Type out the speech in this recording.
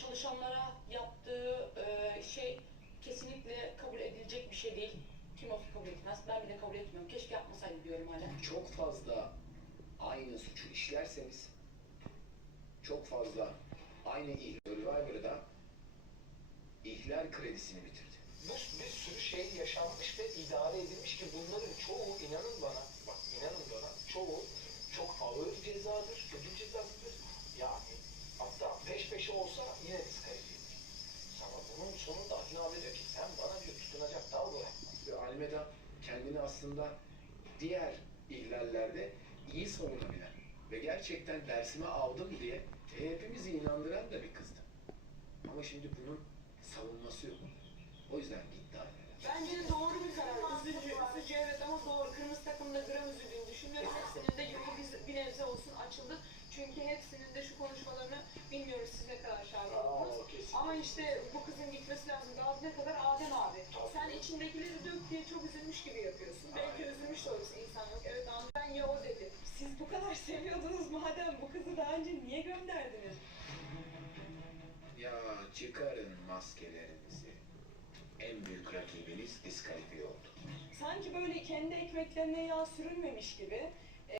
çalışanlara yaptığı e, şey kesinlikle kabul edilecek bir şey değil. Kim olsa kabul etmez. Ben bile kabul etmiyorum. Keşke yapmasaydı diyorum hala. Çok fazla aynı suçu işlerseniz çok fazla aynı ihlal Survivor'da ihlal kredisini bitirdi. Bu bir sürü şey yaşanmış ve idare edilmiş ki bunların çoğu inanın bana, bak inanın bana çoğu çok ağır cezadır, kötü olsa yine diskalifiyedir. Ama bunun sonunda Atin diyor ki sen bana diyor tutunacak dal bırak. Ve Almeda kendini aslında diğer ihlallerde iyi savunabilen ve gerçekten dersime aldım diye hepimizi inandıran da bir kızdı. Ama şimdi bunun savunması yok. O yüzden gitti Almeda. Bence de doğru bir karar. Üzücü, üzücü evet ama doğru. Kırmızı takımda gram üzüldüğünü düşünüyorum. Hepsinin de yolu bir, bir nebze olsun açıldı. Çünkü hepsinin de şu konuşmalarını işte bu kızın gitmesi lazım. Daha ne kadar Adem abi. Sen içindekileri dök diye çok üzülmüş gibi yapıyorsun. Belki üzülmüş de olursa insan yok. Evet ama ben ya o dedi. Siz bu kadar seviyordunuz madem bu kızı daha önce niye gönderdiniz? Ya çıkarın maskelerinizi. En büyük rakibiniz diskalifiye oldu. Sanki böyle kendi ekmeklerine yağ sürülmemiş gibi